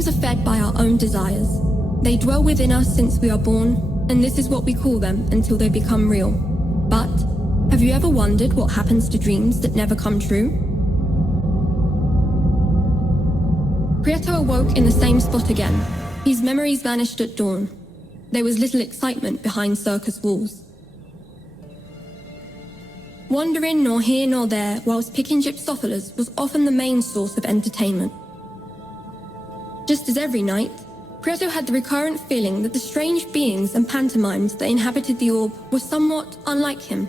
dreams are fed by our own desires. They dwell within us since we are born, and this is what we call them until they become real. But have you ever wondered what happens to dreams that never come true? Prieto awoke in the same spot again. His memories vanished at dawn. There was little excitement behind circus walls. Wandering nor here nor there whilst picking gypsophilas was often the main source of entertainment. Just as every night, Prieto had the recurrent feeling that the strange beings and pantomimes that inhabited the orb were somewhat unlike him.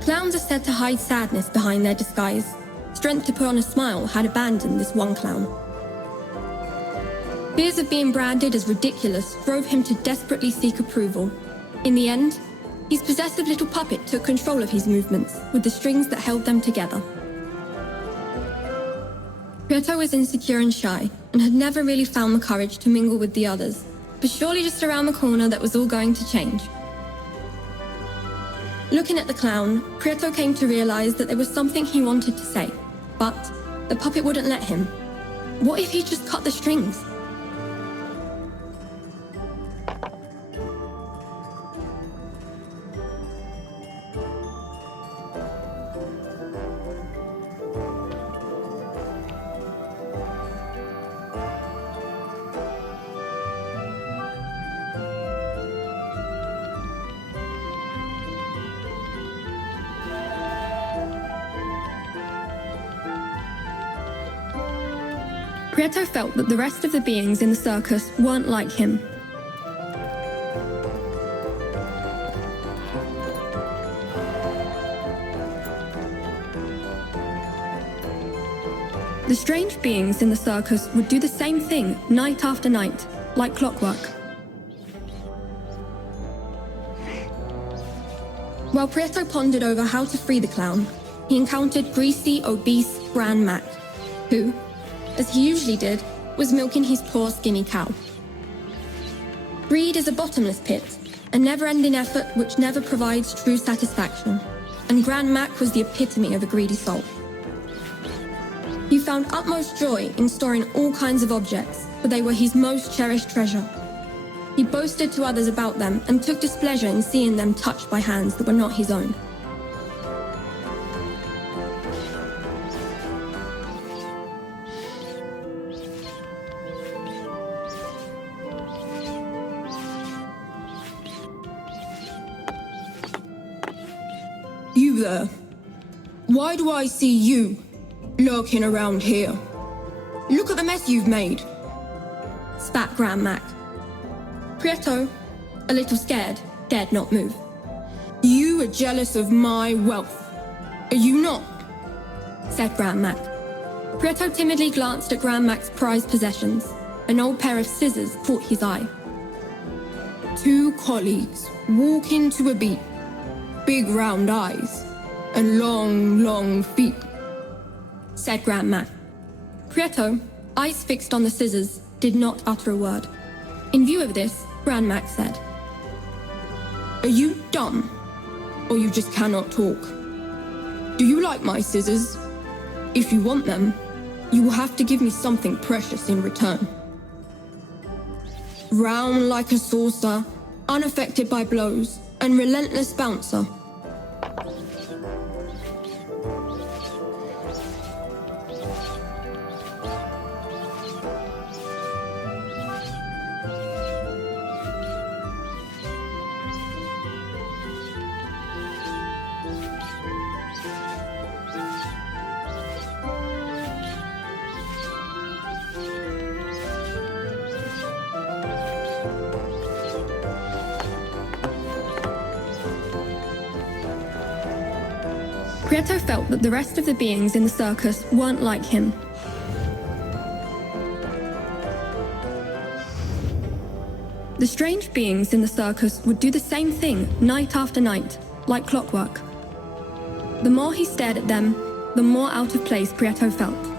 Clowns are said to hide sadness behind their disguise. Strength to put on a smile had abandoned this one clown. Fears of being branded as ridiculous drove him to desperately seek approval. In the end, his possessive little puppet took control of his movements with the strings that held them together. Prieto was insecure and shy, and had never really found the courage to mingle with the others, but surely just around the corner that was all going to change. Looking at the clown, Prieto came to realize that there was something he wanted to say, but the puppet wouldn't let him. What if he just cut the strings? Prieto felt that the rest of the beings in the circus weren't like him. The strange beings in the circus would do the same thing night after night, like clockwork. While Prieto pondered over how to free the clown, he encountered greasy, obese Grand Mac, who, as he usually did, was milking his poor skinny cow. Greed is a bottomless pit, a never-ending effort which never provides true satisfaction, and Grand Mac was the epitome of a greedy soul. He found utmost joy in storing all kinds of objects, for they were his most cherished treasure. He boasted to others about them and took displeasure in seeing them touched by hands that were not his own. You there. Why do I see you lurking around here? Look at the mess you've made, Spat Grand Mac. Prieto, a little scared, dared not move. You are jealous of my wealth, are you not? Said Grand Mac. Prieto timidly glanced at Grand Mac's prized possessions. An old pair of scissors caught his eye. Two colleagues walking to a beat, big round eyes, and long, long feet, said Grand Mac. Prieto, eyes fixed on the scissors, did not utter a word. In view of this, Grand Mac said, Are you dumb, or you just cannot talk? Do you like my scissors? If you want them, you will have to give me something precious in return. Round like a saucer, unaffected by blows, and relentless bouncer. Prieto felt that the rest of the beings in the circus weren't like him. The strange beings in the circus would do the same thing night after night, like clockwork. The more he stared at them, the more out of place Prieto felt.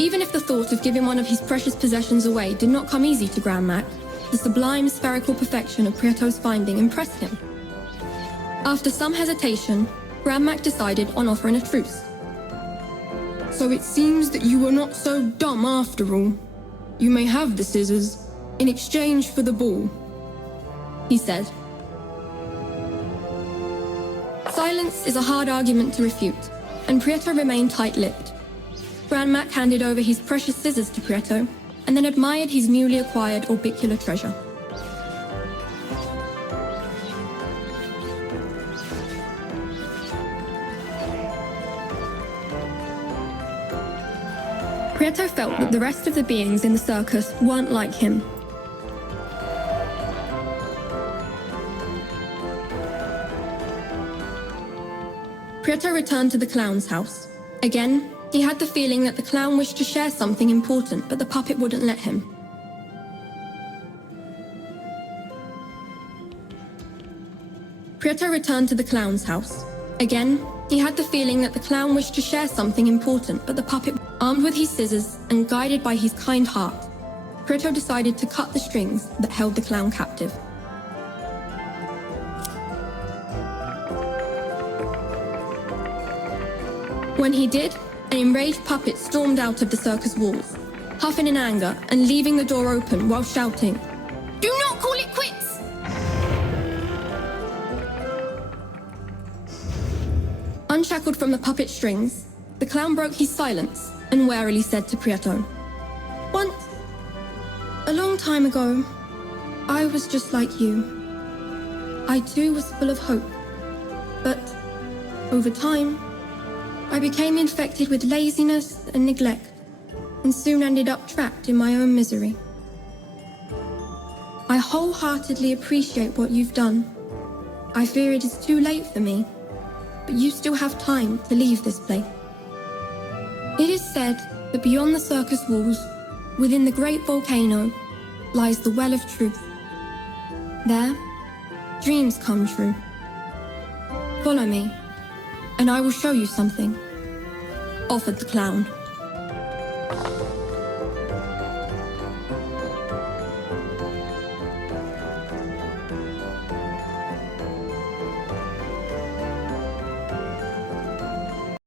Even if the thought of giving one of his precious possessions away did not come easy to Grand Mac, the sublime spherical perfection of Prieto's finding impressed him. After some hesitation, Grand Mac decided on offering a truce. So it seems that you were not so dumb after all. You may have the scissors in exchange for the ball, he said. Silence is a hard argument to refute, and Prieto remained tight-lipped. Grand Mac handed over his precious scissors to Prieto, and then admired his newly acquired orbicular treasure. Prieto felt that the rest of the beings in the circus weren't like him. Prieto returned to the clown's house. Again, he had the feeling that the clown wished to share something important, but the puppet wouldn't let him. Prieto returned to the clown's house. Again, he had the feeling that the clown wished to share something important, but the puppet, armed with his scissors and guided by his kind heart, Prieto decided to cut the strings that held the clown captive. When he did, an enraged puppet stormed out of the circus walls, huffing in anger and leaving the door open while shouting, "Do not call it quits!" Unshackled from the puppet strings, the clown broke his silence and warily said to Prieto, "Once, a long time ago, I was just like you. I too was full of hope, but over time, I became infected with laziness and neglect, and soon ended up trapped in my own misery. I wholeheartedly appreciate what you've done. I fear it is too late for me, but you still have time to leave this place. It is said that beyond the circus walls, within the great volcano, lies the well of truth. There, dreams come true. Follow me, and I will show you something," offered the clown.